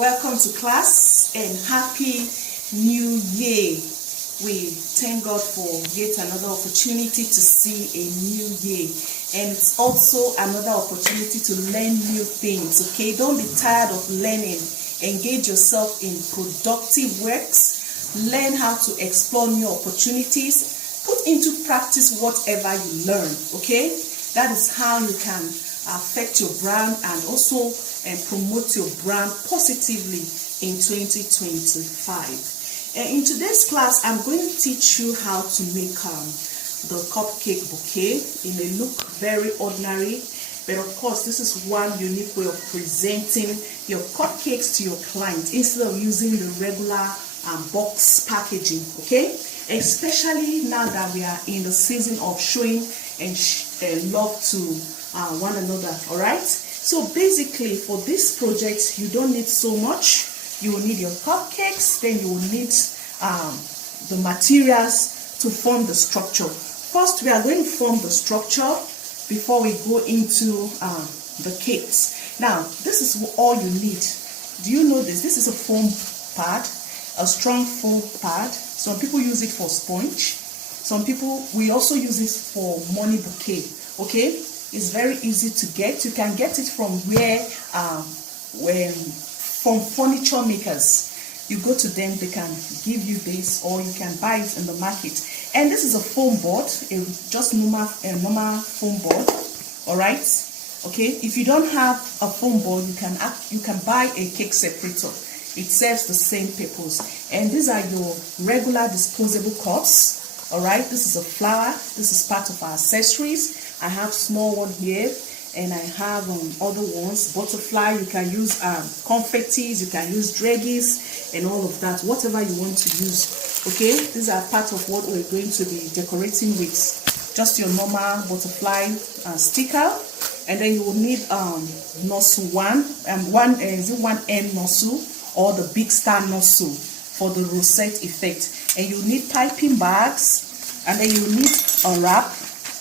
Welcome to class and happy new year. We thank God for yet another opportunity to see a new year, and it's also another opportunity to learn new things. Okay, don't be tired of learning. Engage yourself in productive works. Learn how to explore new opportunities. Put into practice whatever you learn. Okay, that is how you can affect your brand and also promote your brand positively in 2025. In today's class, I'm going to teach you how to make the cupcake bouquet. It may look very ordinary, but of course, this is one unique way of presenting your cupcakes to your client instead of using the regular box packaging. Okay, especially now that we are in the season of showing and love to one another. All right. So basically, for this project, you don't need so much. You will need your cupcakes, then you will need the materials to form the structure. First, we are going to form the structure before we go into the cakes. Now, this is all you need. Do you know this? This is a foam pad, a strong foam pad. Some people use it for sponge. Some people, we also use it for money bouquet. Okay? It's very easy to get. You can get it from from furniture makers. You go to them, they can give you this, or you can buy it in the market. And this is a foam board, just normal foam board. All right. Okay. If you don't have a foam board, you can buy a cake separator. It serves the same purpose. And these are your regular disposable cups. All right. This is a flower. This is part of our accessories. I have small one here, and I have other ones. Butterfly, you can use confettis, you can use draggies, and all of that, whatever you want to use. Okay, these are part of what we're going to be decorating with. Just your normal butterfly sticker, and then you will need nozzle one end nozzle or the big star nozzle for the rosette effect, and you need piping bags, and then you need a wrap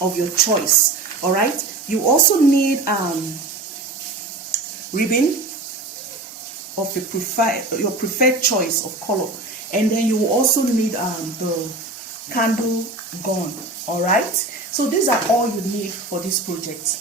of your choice. All right. You also need ribbon of your preferred choice of color, and then you will also need the candle gun. All right. So these are all you need for this project.